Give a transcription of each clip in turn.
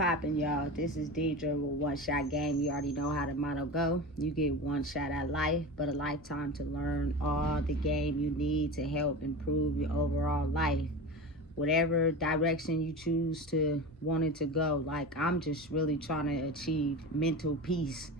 poppin', y'all? This is Deidre with One Shot Game. You already know how the motto go. You get one shot at life, but a lifetime to learn all the game you need to help improve your overall life. Whatever direction you choose to want it to go. Like, I'm just really trying to achieve mental peace.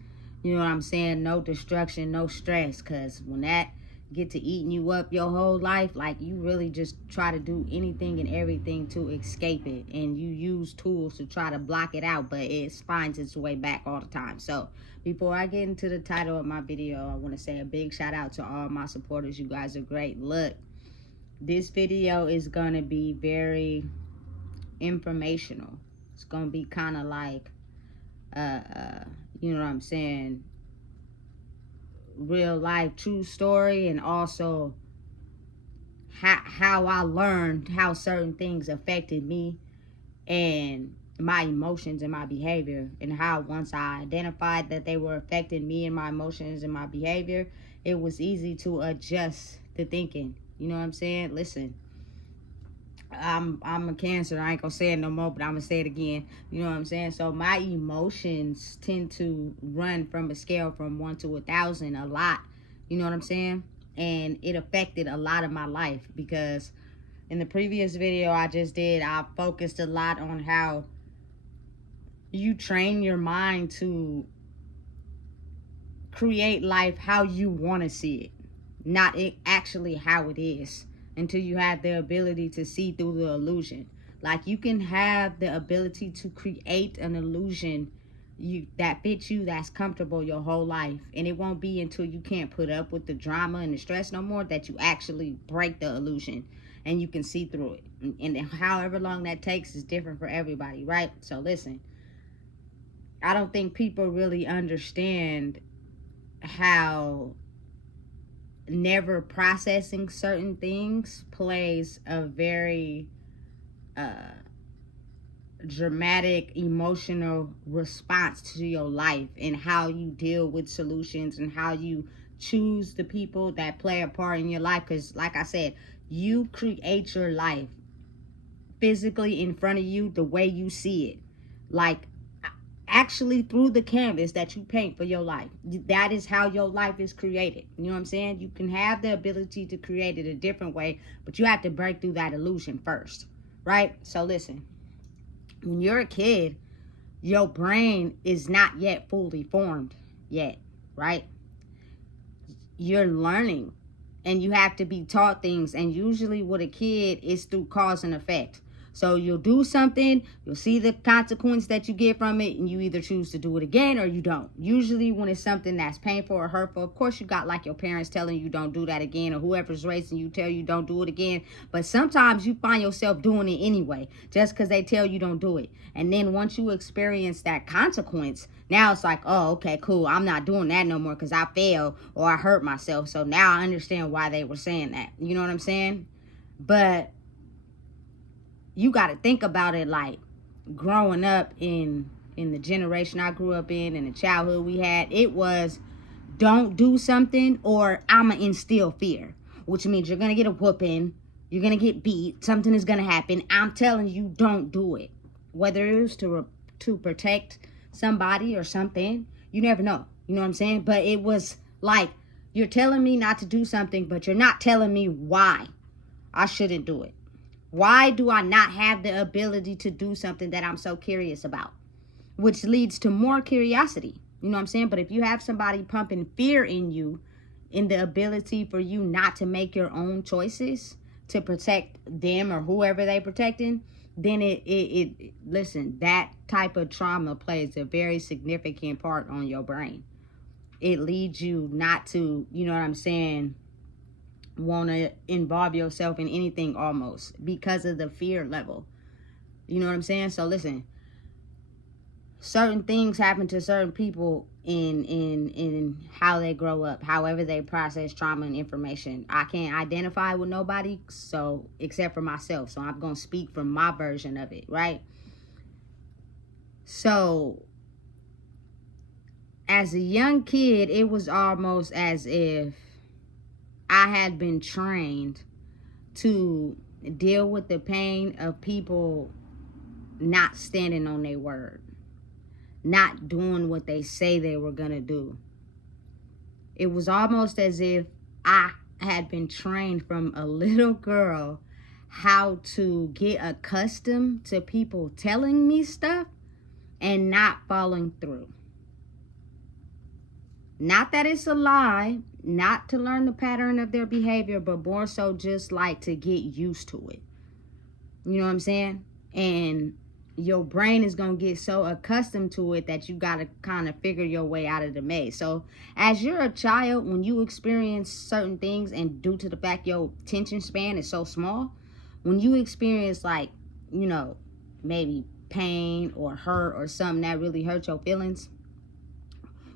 You know what I'm saying? No destruction, no stress. Because when that get to eating you up your whole life, like, you really just try to do anything and everything to escape it, and you use tools to try to block it out, but it finds its way back all the time. So before I get into the title of my video, I want to say a big shout out to all my supporters. You guys are great. Look, this video is gonna be very informational. It's gonna be kind of like you know what I'm saying, real life true story, and also how I learned how certain things affected me and my emotions and my behavior, and how once I identified that they were affecting me and my emotions and my behavior, it was easy to adjust the thinking. You know what I'm saying? Listen, I'm a Cancer. I ain't gonna say it no more, but I'm gonna say it again. You know what I'm saying? So my emotions tend to run from a scale from 1 to 1,000 a lot. You know what I'm saying? And it affected a lot of my life, because in the previous video I just did, I focused a lot on how you train your mind to create life how you want to see it, not actually how it is, until you have the ability to see through the illusion. Like, you can have the ability to create an illusion that fits you, that's comfortable your whole life, and it won't be until you can't put up with the drama and the stress no more that you actually break the illusion and you can see through it. And however long that takes is different for everybody, right? So listen, I don't think people really understand how never processing certain things plays a very dramatic emotional response to your life, and how you deal with solutions, and how you choose the people that play a part in your life. Because like I said, you create your life physically in front of you the way you see it, like actually through the canvas that you paint for your life. That is how your life is created. You know what I'm saying? You can have the ability to create it a different way, but you have to break through that illusion first, right? So listen, when you're a kid, your brain is not yet fully formed yet, right? You're learning, and you have to be taught things, and usually with a kid, it's through cause and effect. So you'll do something, you'll see the consequence that you get from it, and you either choose to do it again or you don't. Usually when it's something that's painful or hurtful, of course you got like your parents telling you don't do that again, or whoever's raising you tell you don't do it again. But sometimes you find yourself doing it anyway, just because they tell you don't do it. And then once you experience that consequence, now it's like, oh, okay, cool, I'm not doing that no more because I failed or I hurt myself. So now I understand why they were saying that. You know what I'm saying? But you got to think about it like growing up in the generation I grew up in the childhood we had. It was, don't do something or I'ma instill fear, which means you're going to get a whooping, you're going to get beat, something is going to happen. I'm telling you, don't do it. Whether it was to protect somebody or something, you never know. You know what I'm saying? But it was like, you're telling me not to do something, but you're not telling me why I shouldn't do it. Why do I not have the ability to do something that I'm so curious about? Which leads to more curiosity. You know what I'm saying? But if you have somebody pumping fear in you, in the ability for you not to make your own choices to protect them or whoever they protecting, then it listen, that type of trauma plays a very significant part on your brain. It leads you not to, you know what I'm saying, want to involve yourself in anything almost, because of the fear level. You know what I'm saying? So listen, certain things happen to certain people in how they grow up, however they process trauma and information. I can't identify with nobody, so except for myself, so I'm gonna speak from my version of it, right? So as a young kid, it was almost as if I had been trained to deal with the pain of people not standing on their word, not doing what they say they were going to do. It was almost as if I had been trained from a little girl how to get accustomed to people telling me stuff and not following through. Not that it's a lie, not to learn the pattern of their behavior, but more so just like to get used to it. You know what I'm saying? And your brain is going to get so accustomed to it that you got to kind of figure your way out of the maze. So as you're a child, when you experience certain things, and due to the fact your attention span is so small, when you experience like, you know, maybe pain or hurt or something that really hurt your feelings,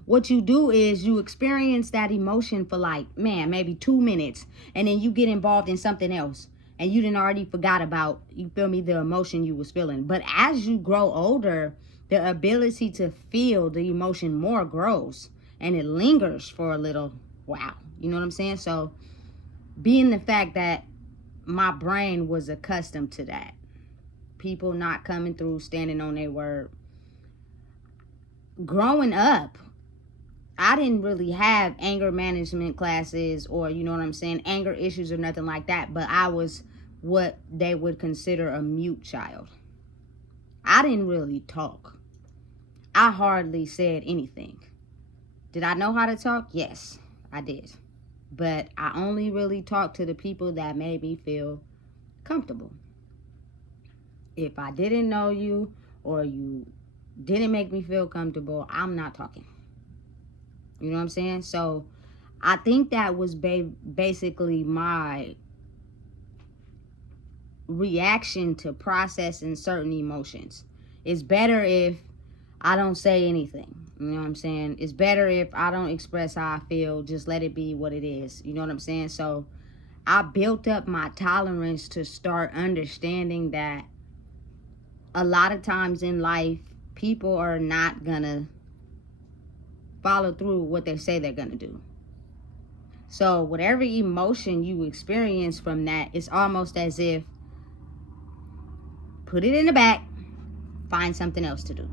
what you do is you experience that emotion for like, man, maybe 2 minutes, and then you get involved in something else, and you didn't already forgot about, you feel me, the emotion you was feeling. But as you grow older, the ability to feel the emotion more grows, and it lingers for a little while. You know what I'm saying? So being the fact that my brain was accustomed to that, people not coming through, standing on their word. Growing up, I didn't really have anger management classes or, you know what I'm saying, anger issues or nothing like that. But I was what they would consider a mute child. I didn't really talk. I hardly said anything. Did I know how to talk? Yes, I did. But I only really talked to the people that made me feel comfortable. If I didn't know you or you didn't make me feel comfortable, I'm not talking. You know what I'm saying? So I think that was basically my reaction to processing certain emotions. It's better if I don't say anything. You know what I'm saying? It's better if I don't express how I feel. Just let it be what it is. You know what I'm saying? So I built up my tolerance to start understanding that a lot of times in life, people are not gonna follow through what they say they're gonna do. So whatever emotion you experience from that, it's almost as if put it in the back, find something else to do.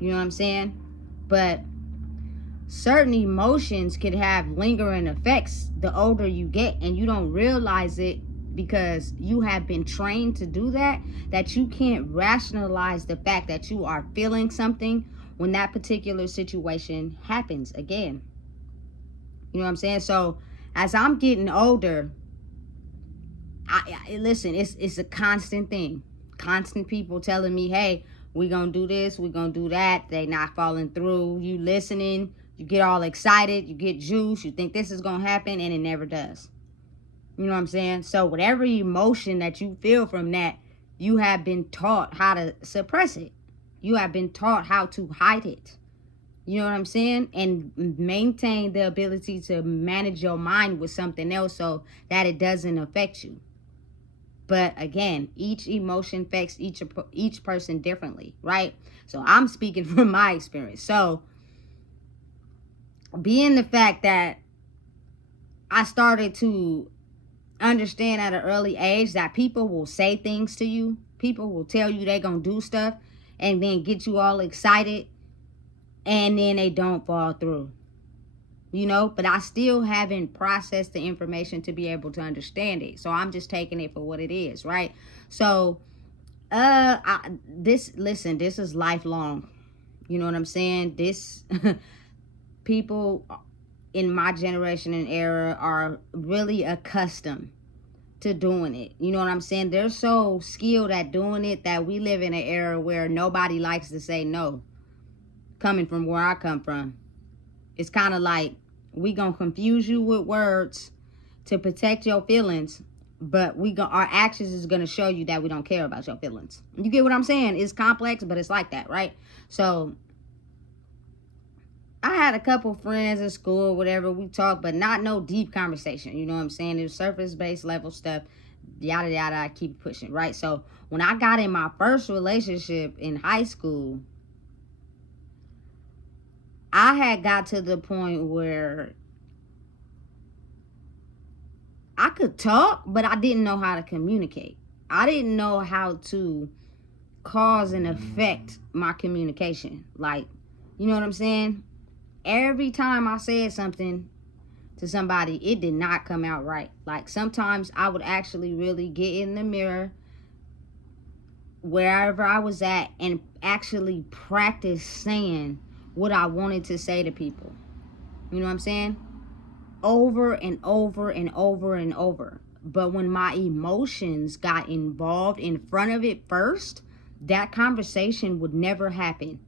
You know what I'm saying? But certain emotions could have lingering effects the older you get, and you don't realize it because you have been trained to do that you can't rationalize the fact that you are feeling something when that particular situation happens again. You know what I'm saying? So as I'm getting older, I listen, it's a constant thing. Constant people telling me, hey, we're going to do this, we're going to do that. They not following through. You listening, you get all excited, you get juice, you think this is going to happen, and it never does. You know what I'm saying? So whatever emotion that you feel from that, you have been taught how to suppress it. You have been taught how to hide it. You know what I'm saying? And maintain the ability to manage your mind with something else so that it doesn't affect you. But again, each emotion affects each person differently, right? So I'm speaking from my experience. So being the fact that I started to understand at an early age that people will say things to you, people will tell you they're going to do stuff and then get you all excited, and then they don't fall through. You know, but I still haven't processed the information to be able to understand it. So I'm just taking it for what it is, right? So, this is lifelong. You know what I'm saying? This, people in my generation and era are really accustomed to doing it. You know what I'm saying? They're so skilled at doing it that we live in an era where nobody likes to say no. Coming from where I come from, it's kind of like we gonna confuse you with words to protect your feelings, but our actions is gonna show you that we don't care about your feelings. You get what I'm saying? It's complex, but it's like that, right? So I had a couple friends in school, whatever, we talked, but not no deep conversation. You know what I'm saying? It was surface-based level stuff, yada yada. I keep pushing, right? So when I got in my first relationship in high school, I had got to the point where I could talk, but I didn't know how to communicate. I didn't know how to cause and affect my communication. Like, you know what I'm saying? Every time I said something to somebody, it did not come out right. Like, sometimes I would actually really get in the mirror wherever I was at and actually practice saying what I wanted to say to people. You know what I'm saying? Over and over and over and over. But when my emotions got involved in front of it first, that conversation would never happen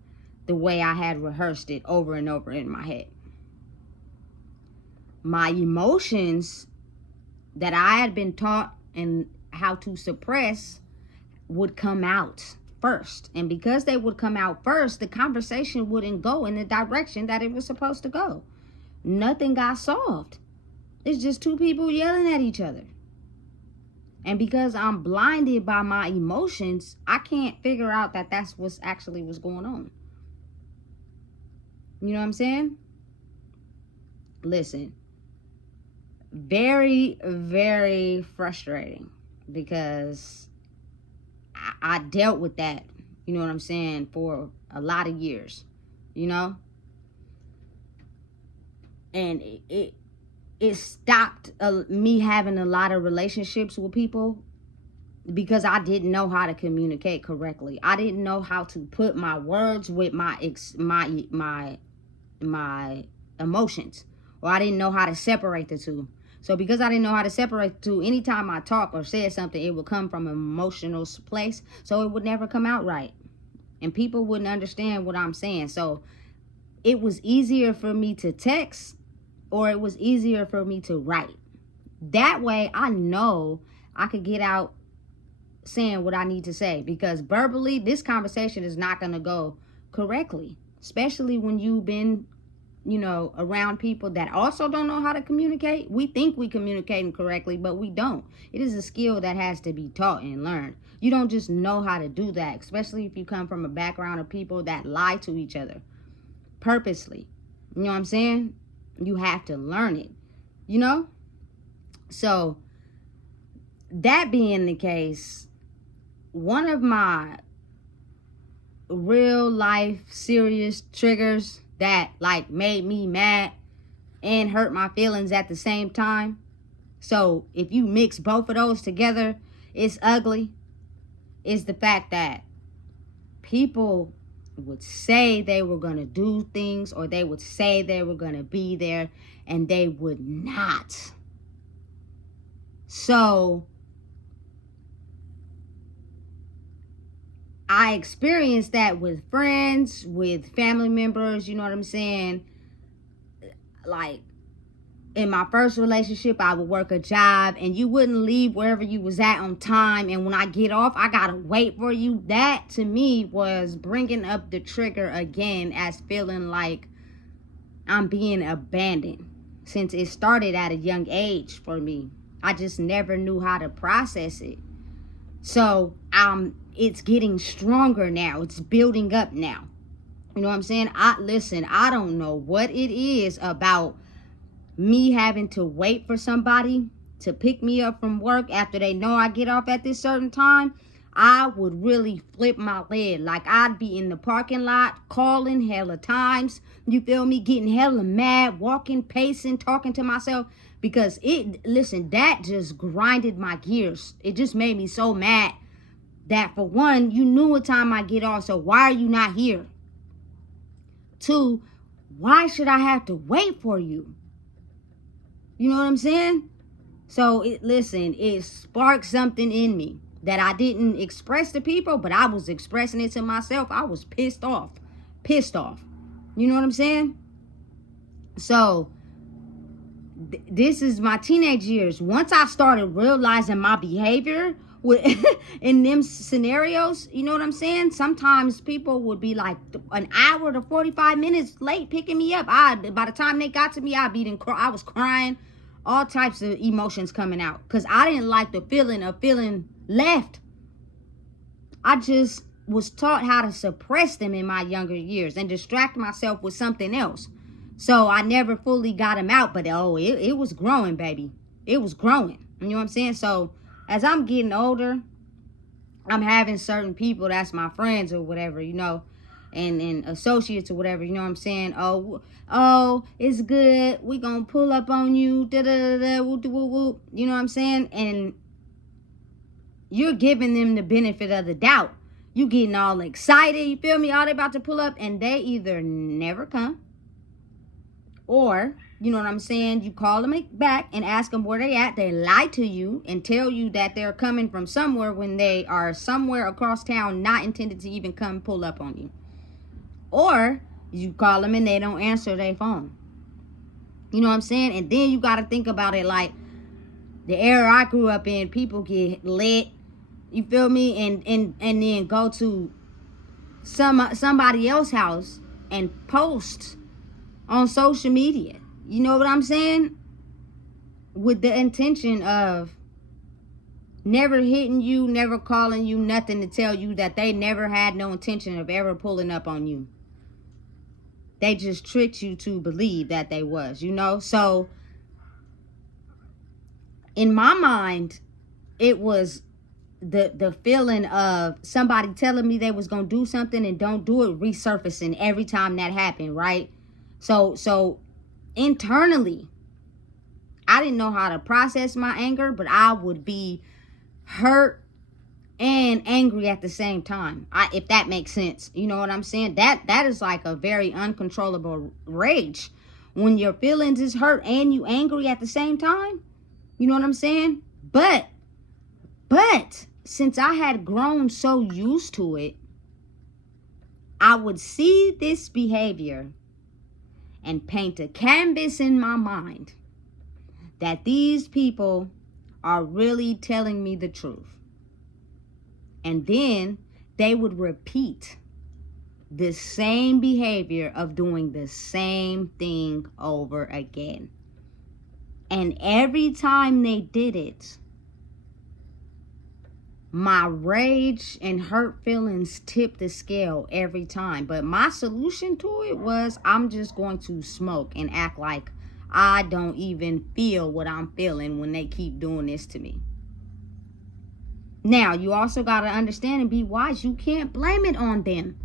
the way I had rehearsed it over and over in my head. My emotions that I had been taught and how to suppress would come out first. And because they would come out first, the conversation wouldn't go in the direction that it was supposed to go. Nothing got solved. It's just two people yelling at each other. And because I'm blinded by my emotions, I can't figure out that that's what's going on. You know what I'm saying? Listen, very, very frustrating, because I dealt with that, you know what I'm saying, for a lot of years, you know? And it stopped me having a lot of relationships with people because I didn't know how to communicate correctly. I didn't know how to put my words with my emotions, or I didn't know how to separate the two. So because I didn't know how to separate the two, anytime I talk or said something, it would come from an emotional place, so it would never come out right, and people wouldn't understand what I'm saying. So it was easier for me to text, or it was easier for me to write. That way I know I could get out saying what I need to say, because verbally this conversation is not going to go correctly, especially when you've been, you know, around people that also don't know how to communicate. We think we communicating correctly, but we don't. It is a skill that has to be taught and learned. You don't just know how to do that, especially if you come from a background of people that lie to each other purposely. You know what I'm saying? You have to learn it, you know? So that being the case, one of my real life serious triggers that like made me mad and hurt my feelings at the same time. So if you mix both of those together, it's ugly. Is the fact that people would say they were going to do things, or they would say they were going to be there, and they would not. So I experienced that with friends, with family members, you know what I'm saying? Like, in my first relationship, I would work a job and you wouldn't leave wherever you was at on time. And when I get off, I got to wait for you. That to me was bringing up the trigger again, as feeling like I'm being abandoned, since it started at a young age for me. I just never knew how to process it. So it's getting stronger now. It's building up now. You know what I'm saying? I don't know what it is about me having to wait for somebody to pick me up from work after they know I get off at this certain time. I would really flip my lid. Like, I'd be in the parking lot calling hella times, you feel me, getting hella mad, walking, pacing, talking to myself, because that just grinded my gears. It just made me so mad that, for one, you knew what time I get off, so why are you not here? Two, why should I have to wait for you? You know what I'm saying? So it sparked something in me that I didn't express to people, but I was expressing it to myself. I was pissed off. You know what I'm saying? So this is my teenage years. Once I started realizing my behavior in them scenarios, you know what I'm saying? Sometimes people would be like an hour to 45 minutes late picking me up. By the time they got to me, I was crying, all types of emotions coming out, because I didn't like the feeling of feeling left. I just was taught how to suppress them in my younger years and distract myself with something else. So I never fully got them out, but it was growing, baby. It was growing. You know what I'm saying? So as I'm getting older, I'm having certain people that's my friends or whatever, you know, and associates or whatever, you know what I'm saying? Oh, it's good. We gonna pull up on you. Da da da da. Whoop whoop whoop. You know what I'm saying? And you're giving them the benefit of the doubt. You getting all excited. You feel me? All they about to pull up, and they either never come, or you know what I'm saying? You call them back and ask them where they at. They lie to you and tell you that they're coming from somewhere when they are somewhere across town, not intended to even come pull up on you. Or you call them and they don't answer their phone. You know what I'm saying? And then you got to think about it like the era I grew up in. People get lit, you feel me, and then go to somebody else's house and post on social media. You know what I'm saying? With the intention of never hitting you, never calling you, nothing, to tell you that they never had no intention of ever pulling up on you. They just tricked you to believe that they was, you know? So, in my mind, it was the feeling of somebody telling me they was going to do something and don't do it resurfacing every time that happened, right? So internally, I didn't know how to process my anger, but I would be hurt and angry at the same time. If that makes sense. You know what I'm saying? That is like a very uncontrollable rage. When your feelings is hurt and you angry at the same time. You know what I'm saying? But since I had grown so used to it, I would see this behavior and paint a canvas in my mind that these people are really telling me the truth. And then they would repeat the same behavior of doing the same thing over again. And every time they did it, my rage and hurt feelings tipped the scale every time. But my solution to it was, I'm just going to smoke and act like I don't even feel what I'm feeling when they keep doing this to me. Now, you also got to understand and be wise. You can't blame it on them,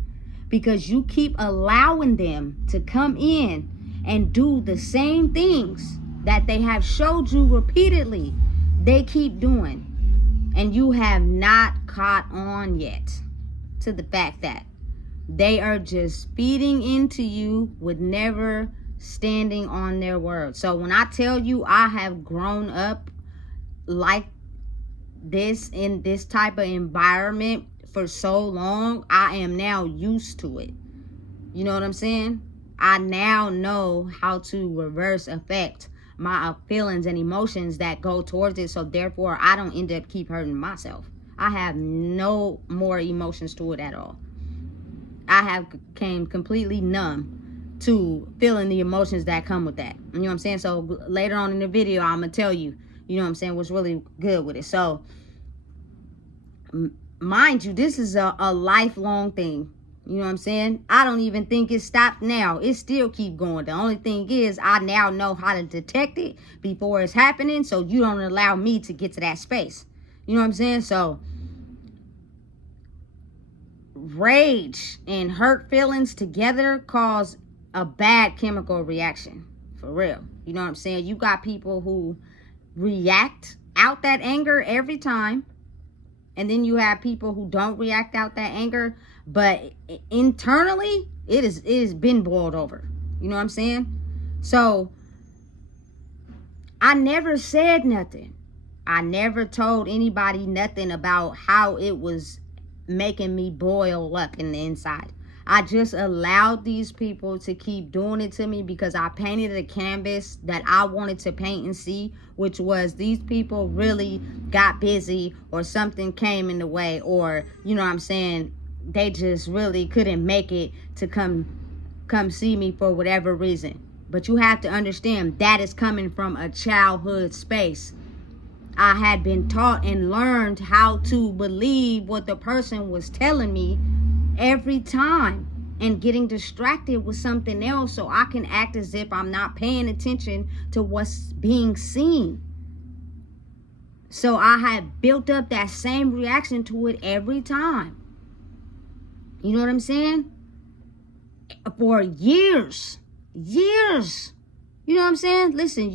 because you keep allowing them to come in and do the same things that they have showed you repeatedly. They keep doing. And you have not caught on yet to the fact that they are just feeding into you with never standing on their word. So when I tell you I have grown up like this, in this type of environment for so long, I am now used to it. You know what I'm saying? I now know how to reverse affect my feelings and emotions that go towards it, so therefore I don't end up keep hurting myself. I have no more emotions to it at all. I have came completely numb to feeling the emotions that come with that. You know what I'm saying? So later on in the video, I'm gonna tell you, you know what I'm saying, what's really good with it. So mind you, this is a lifelong thing. You know what I'm saying? I don't even think it stopped now. It still keep going. The only thing is, I now know how to detect it before it's happening, so you don't allow me to get to that space. You know what I'm saying? So rage and hurt feelings together cause a bad chemical reaction. For real. You know what I'm saying? You got people who react out that anger every time. And then you have people who don't react out that anger, but internally it is been boiled over. You know what I'm saying? So I never said nothing. I never told anybody nothing about how it was making me boil up in the inside. I just allowed these people to keep doing it to me because I painted a canvas that I wanted to paint and see, which was these people really got busy, or something came in the way, or, you know what I'm saying, they just really couldn't make it to come see me for whatever reason. But you have to understand, that is coming from a childhood space. I had been taught and learned how to believe what the person was telling me every time, and getting distracted with something else so I can act as if I'm not paying attention to what's being seen. So I had built up that same reaction to it every time. You know what I'm saying? For years. Years. You know what I'm saying? Listen,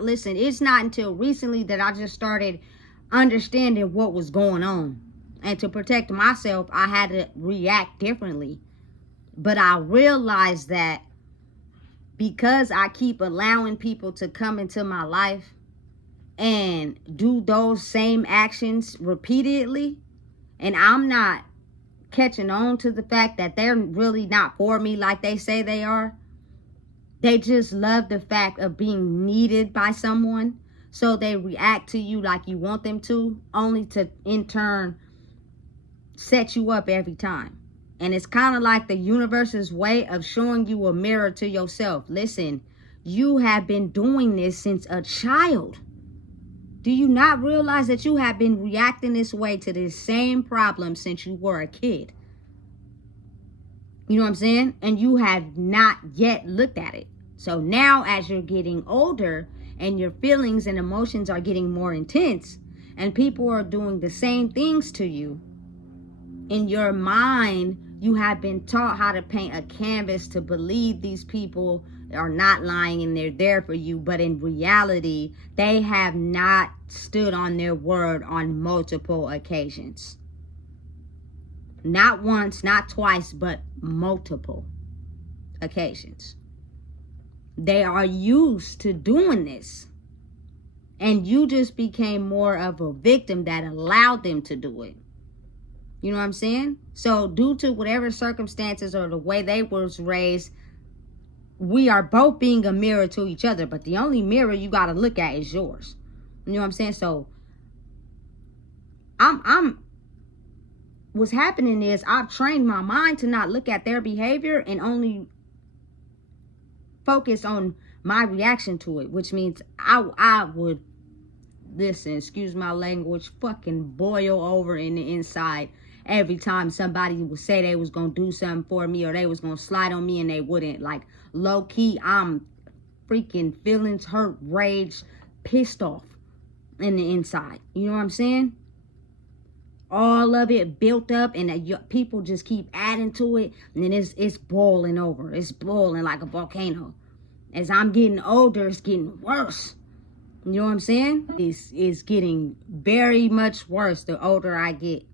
listen, it's not until recently that I just started understanding what was going on. And to protect myself, I had to react differently. But I realized that because I keep allowing people to come into my life and do those same actions repeatedly, and I'm not catching on to the fact that they're really not for me like they say they are. They just love the fact of being needed by someone. So they react to you like you want them to, only to in turn set you up every time. And it's kind of like the universe's way of showing you a mirror to yourself. Listen, you have been doing this since a child. Do you not realize that you have been reacting this way to this same problem since you were a kid? You know what I'm saying? And you have not yet looked at it. So now as you're getting older and your feelings and emotions are getting more intense and people are doing the same things to you, in your mind, you have been taught how to paint a canvas to believe these people are not lying and they're there for you. But in reality, they have not stood on their word on multiple occasions. Not once, not twice, but multiple occasions. They are used to doing this. And you just became more of a victim that allowed them to do it. You know what I'm saying? So due to whatever circumstances or the way they was raised, we are both being a mirror to each other. But the only mirror you got to look at is yours. You know what I'm saying? So what's happening is I've trained my mind to not look at their behavior and only focus on my reaction to it, which means I would, listen, excuse my language, fucking boil over in the inside every time somebody would say they was gonna do something for me or they was gonna slide on me and they wouldn't. Like, low key, I'm freaking feelings hurt, rage, pissed off in the inside. You know what I'm saying? All of it built up, and people just keep adding to it, and then it's boiling over. It's boiling like a volcano. As I'm getting older, it's getting worse. You know what I'm saying? It's getting very much worse the older I get.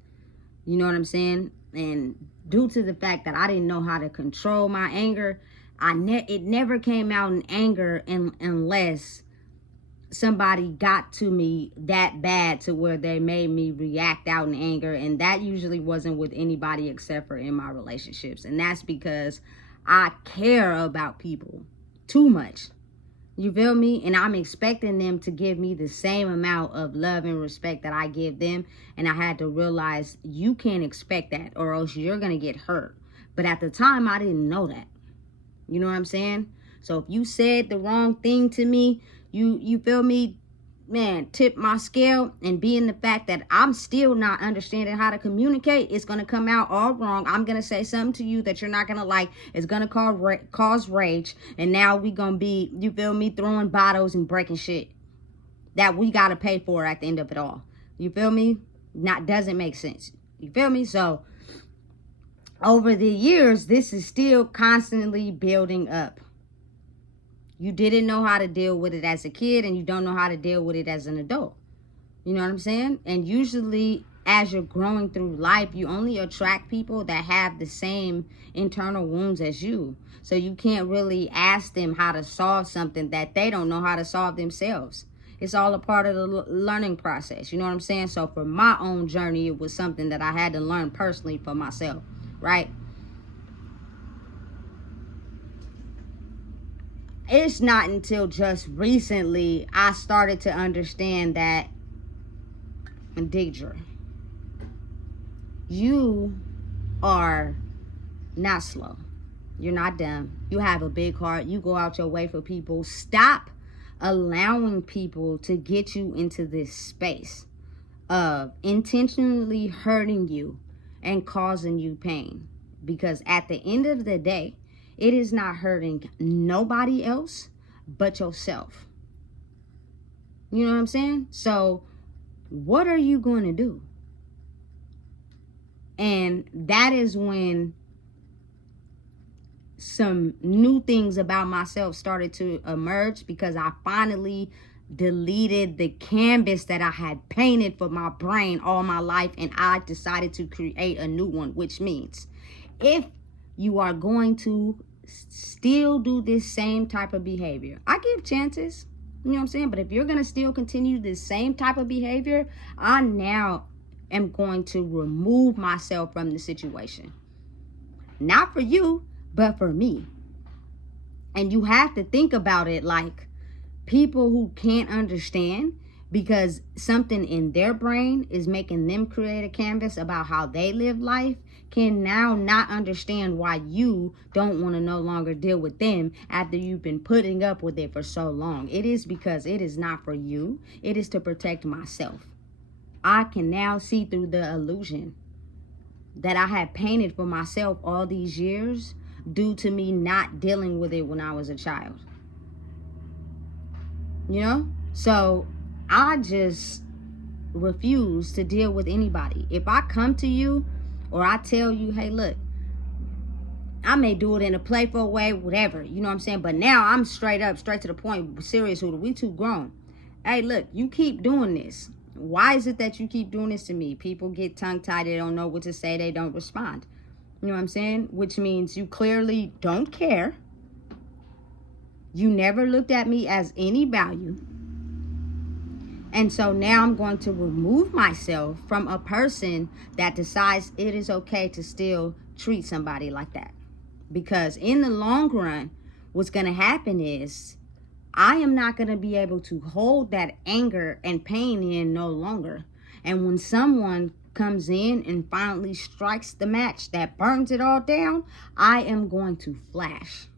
You know what I'm saying? And due to the fact that I didn't know how to control my anger, it never came out in anger unless somebody got to me that bad to where they made me react out in anger. And that usually wasn't with anybody except for in my relationships. And that's because I care about people too much. You feel me? And I'm expecting them to give me the same amount of love and respect that I give them. And I had to realize you can't expect that or else you're going to get hurt. But at the time, I didn't know that. You know what I'm saying? So if you said the wrong thing to me, you feel me? Man, tip my scale, and being the fact that I'm still not understanding how to communicate, it's going to come out all wrong. I'm going to say something to you that you're not going to like. It's going to cause rage. And now we going to be, you feel me, throwing bottles and breaking shit that we got to pay for at the end of it all. You feel me? Doesn't make sense. You feel me? So over the years, this is still constantly building up. You didn't know how to deal with it as a kid, and you don't know how to deal with it as an adult. You know what I'm saying? And usually, as you're growing through life, you only attract people that have the same internal wounds as you. So you can't really ask them how to solve something that they don't know how to solve themselves. It's all a part of the learning process. You know what I'm saying? So for my own journey, it was something that I had to learn personally for myself, right? It's not until just recently I started to understand that, Deidre, you are not slow. You're not dumb. You have a big heart. You go out your way for people. Stop allowing people to get you into this space of intentionally hurting you and causing you pain. Because at the end of the day, it is not hurting nobody else but yourself. You know what I'm saying? So what are you going to do? And that is when some new things about myself started to emerge, because I finally deleted the canvas that I had painted for my brain all my life, and I decided to create a new one, which means if you are going to still do this same type of behavior, I give chances, you know what I'm saying? But if you're going to still continue this same type of behavior, I now am going to remove myself from the situation. Not for you, but for me. And you have to think about it like people who can't understand because something in their brain is making them create a canvas about how they live life can now not understand why you don't want to no longer deal with them after you've been putting up with it for so long. It is because it is not for you. It is to protect myself. I can now see through the illusion that I had painted for myself all these years due to me not dealing with it when I was a child. You know? So I just refuse to deal with anybody. If I come to you or I tell you, hey, look, I may do it in a playful way, whatever, you know what I'm saying? But now I'm straight to the point, serious, we too grown. Hey, look, you keep doing this. Why is it that you keep doing this to me? People get tongue-tied, they don't know what to say, they don't respond. You know what I'm saying? Which means you clearly don't care. You never looked at me as any value. And so now I'm going to remove myself from a person that decides it is okay to still treat somebody like that. Because in the long run, what's going to happen is I am not going to be able to hold that anger and pain in no longer. And when someone comes in and finally strikes the match that burns it all down, I am going to flash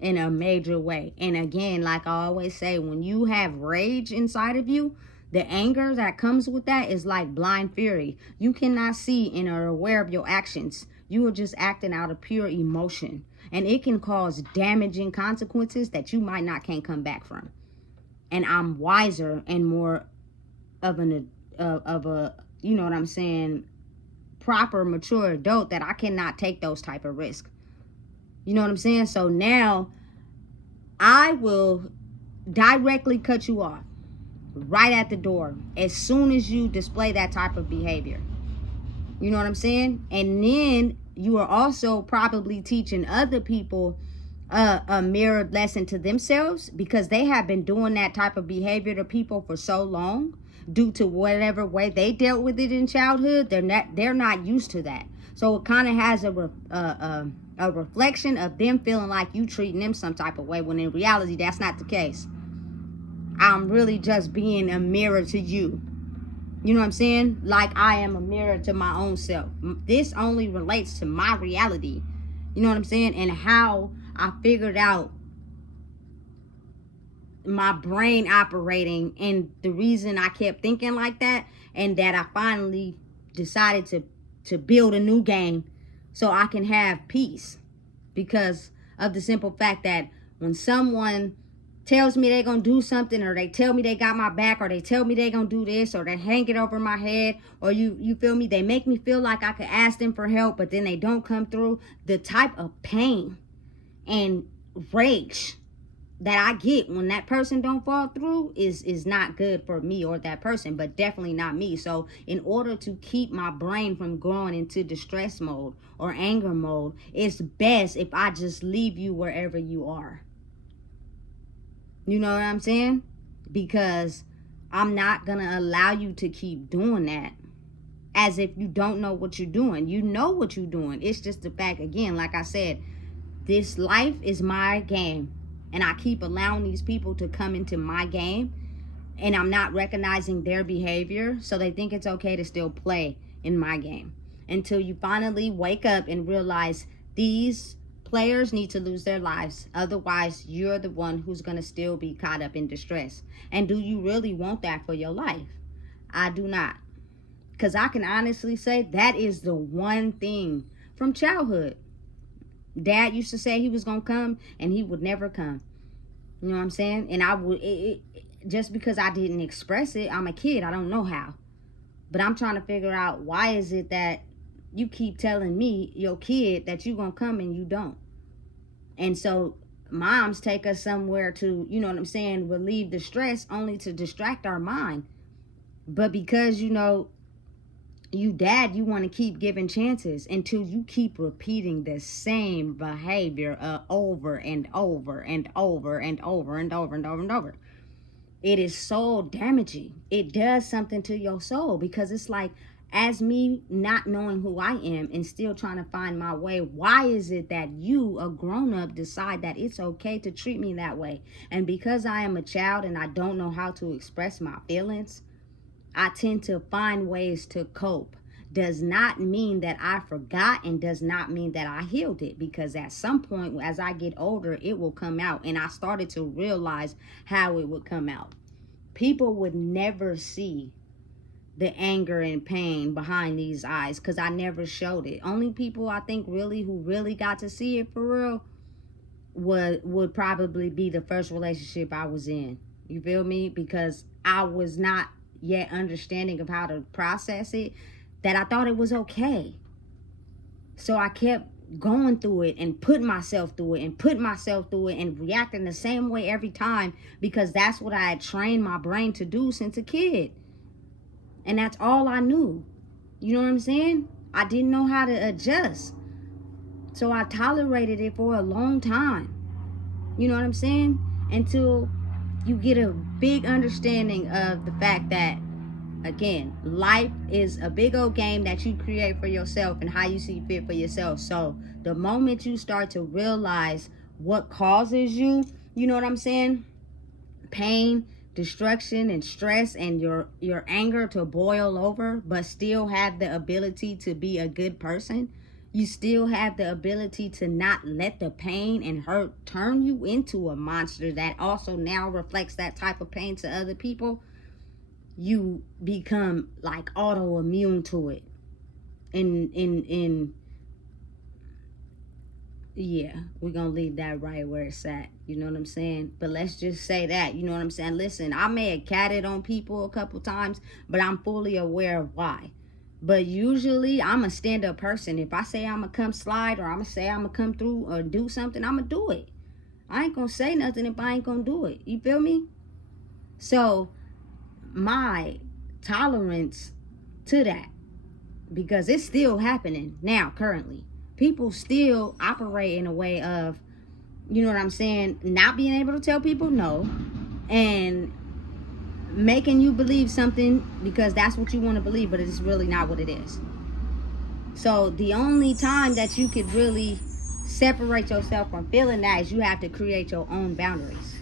in a major way. And again, like I always say, when you have rage inside of you, the anger that comes with that is like blind fury. You cannot see and are aware of your actions. You are just acting out of pure emotion. And it can cause damaging consequences that you can't come back from. And I'm wiser and more of a you know what I'm saying, proper, mature adult that I cannot take those type of risks. You know what I'm saying? So now I will directly cut you off right at the door as soon as you display that type of behavior. You know what I'm saying? And then you are also probably teaching other people a mirrored lesson to themselves, because they have been doing that type of behavior to people for so long due to whatever way they dealt with it in childhood. They're not used to that. So it kind of has a reflection of them feeling like you treating them some type of way, when in reality that's not the case. I'm really just being a mirror to you. You know what I'm saying? Like I am a mirror to my own self. This only relates to my reality. You know what I'm saying? And how I figured out my brain operating, and the reason I kept thinking like that, and that I finally decided to build a new game so I can have peace, because of the simple fact that when someone tells me they're gonna do something, or they tell me they got my back, or they tell me they're gonna do this, or they hang it over my head, or you feel me, they make me feel like I could ask them for help, but then they don't come through, the type of pain and rage that I get when that person don't fall through is not good for me or that person, but definitely not me. So in order to keep my brain from going into distress mode or anger mode, it's best if I just leave you wherever you are. You know what I'm saying? Because I'm not going to allow you to keep doing that as if you don't know what you're doing. You know what you're doing. It's just the fact, again, like I said, this life is my game. And I keep allowing these people to come into my game, and I'm not recognizing their behavior. So they think it's okay to still play in my game, until you finally wake up and realize these players need to lose their lives. Otherwise, you're the one who's going to still be caught up in distress. And do you really want that for your life? I do not. Because I can honestly say that is the one thing from childhood. Dad used to say he was going to come, and he would never come. You know what I'm saying? And I would, just because I didn't express it, I'm a kid, I don't know how. But I'm trying to figure out, why is it that you keep telling me, your kid, that you gonna come and you don't? And so moms take us somewhere to, you know what I'm saying, relieve the stress, only to distract our mind. But because, you want to keep giving chances until you keep repeating the same behavior over and over and over and over and over and over and over. It is so damaging. It does something to your soul, because it's like, as me not knowing who I am and still trying to find my way, why is it that you, a grown-up, decide that it's okay to treat me that way? And because I am a child and I don't know how to express my feelings, I tend to find ways to cope. Does not mean that I forgot, and does not mean that I healed it, because at some point as I get older, it will come out. And I started to realize how it would come out. People would never see the anger and pain behind these eyes, because I never showed it. Only people I think who really got to see it for real would probably be the first relationship I was in. You feel me? Because I was not yet understanding of how to process it, that I thought it was okay. So I kept going through it and putting myself through it and putting myself through it and reacting the same way every time, because that's what I had trained my brain to do since a kid. And that's all I knew. You know what I'm saying? I didn't know how to adjust. So I tolerated it for a long time. You know what I'm saying? Until you get a big understanding of the fact that, again, life is a big old game that you create for yourself and how you see fit for yourself. So the moment you start to realize what causes you, you know what I'm saying, pain, destruction, and stress, and your anger to boil over, but still have the ability to be a good person, you still have the ability to not let the pain and hurt turn you into a monster that also now reflects that type of pain to other people, you become like autoimmune to it. Yeah, we're gonna leave that right where it's at. You know what I'm saying? But let's just say that, you know what I'm saying? Listen, I may have catted on people a couple times, but I'm fully aware of why. But usually I'm a stand-up person. If I say I'm gonna come slide, or I'm gonna say I'm gonna come through or do something, I'm gonna do it. I ain't gonna say nothing if I ain't gonna do it. You feel me? So my tolerance to that, because it's still happening now currently, people still operate in a way of, you know what I'm saying, not being able to tell people no, and making you believe something because that's what you want to believe, but it's really not what it is. So the only time that you could really separate yourself from feeling that is you have to create your own boundaries.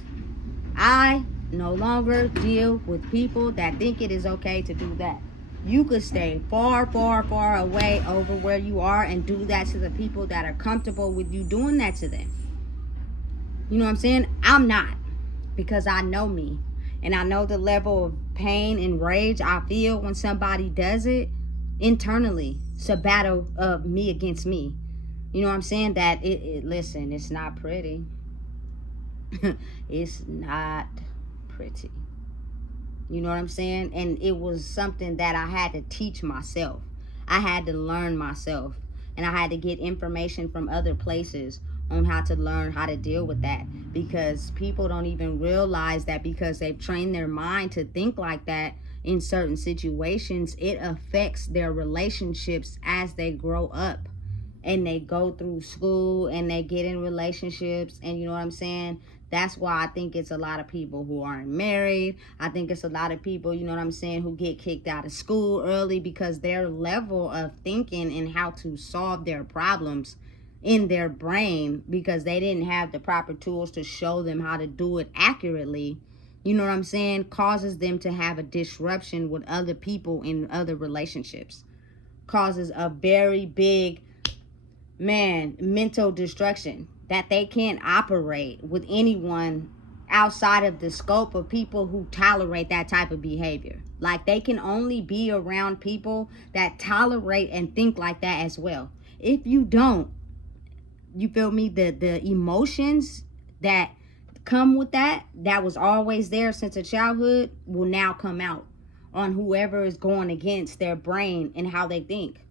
I no longer deal with people that think it is okay to do that. You could stay far, far, far away over where you are and do that to the people that are comfortable with you doing that to them. You know what I'm saying? I'm not, because I know me. And I know the level of pain and rage I feel when somebody does it internally. It's a battle of me against me. You know what I'm saying? That listen, it's not pretty. It's not pretty. You know what I'm saying? And it was something that I had to teach myself. I had to learn myself. And I had to get information from other places on how to learn how to deal with that. Because people don't even realize that because they've trained their mind to think like that in certain situations, it affects their relationships as they grow up. And they go through school and they get in relationships, and you know what I'm saying? That's why I think it's a lot of people who aren't married. I think it's a lot of people, you know what I'm saying, who get kicked out of school early because their level of thinking and how to solve their problems in their brain, because they didn't have the proper tools to show them how to do it accurately, you know what I'm saying, causes them to have a disruption with other people in other relationships. Causes a very big mental destruction, that they can't operate with anyone outside of the scope of people who tolerate that type of behavior. Like, they can only be around people that tolerate and think like that as well. If you don't, you feel me, the emotions that come with that was always there since a childhood, will now come out. on whoever is going against their brain and how they think.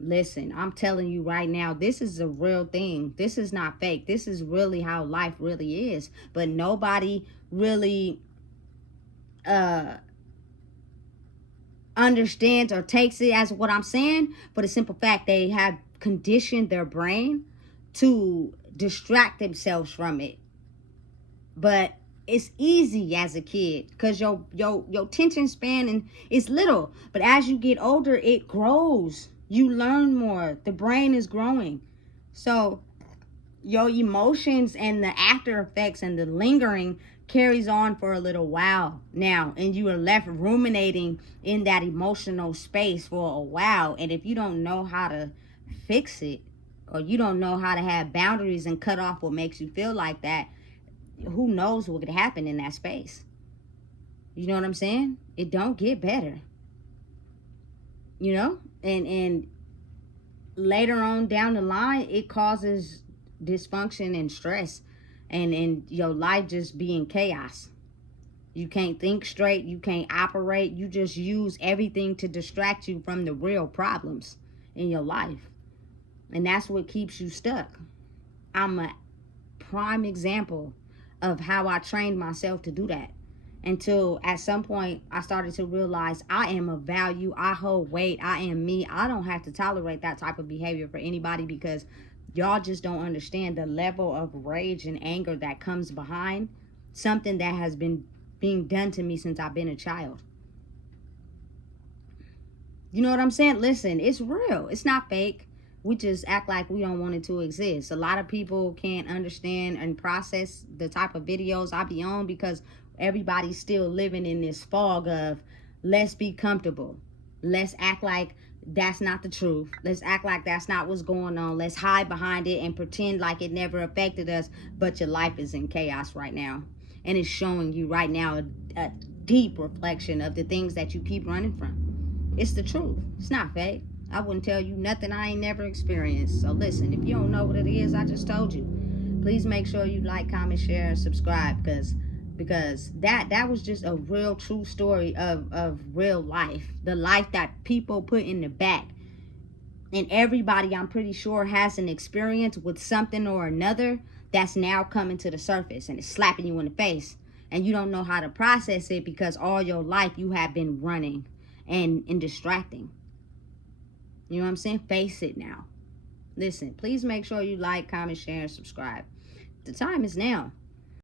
Listen, I'm telling you right now, this is a real thing. This is not fake. This is really how life really is. But nobody really understands or takes it as what I'm saying, for the simple fact they have conditioned their brain to distract themselves from it. But it's easy as a kid because your attention span is little, but as you get older it grows. You learn more. The brain is growing. So your emotions and the after effects and the lingering carries on for a little while now, and you are left ruminating in that emotional space for a while. And if you don't know how to fix it, or you don't know how to have boundaries and cut off what makes you feel like that, who knows what could happen in that space. You know what I'm saying? It don't get better. You know? And later on down the line, it causes dysfunction and stress, and your life just be in chaos. You can't think straight. You can't operate. You just use everything to distract you from the real problems in your life. And that's what keeps you stuck. I'm a prime example of how I trained myself to do that, until at some point I started to realize I am of value. I hold weight. I am me. I don't have to tolerate that type of behavior for anybody, because y'all just don't understand the level of rage and anger that comes behind something that has been being done to me since I've been a child. You know what I'm saying? Listen, it's real. It's not fake. We just act like we don't want it to exist. A lot of people can't understand and process the type of videos I be on, because everybody's still living in this fog of, let's be comfortable. Let's act like that's not the truth. Let's act like that's not what's going on. Let's hide behind it and pretend like it never affected us. But your life is in chaos right now. And it's showing you right now a deep reflection of the things that you keep running from. It's the truth. It's not fake. I wouldn't tell you nothing I ain't never experienced. So listen, if you don't know what it is, I just told you. Please make sure you like, comment, share, and subscribe, because that was just a real true story of real life. The life that people put in the back. And everybody, I'm pretty sure, has an experience with something or another that's now coming to the surface and it's slapping you in the face. And you don't know how to process it, because all your life you have been running and distracting. You know what I'm saying? Face it now. Listen, please make sure you like, comment, share, and subscribe. The time is now.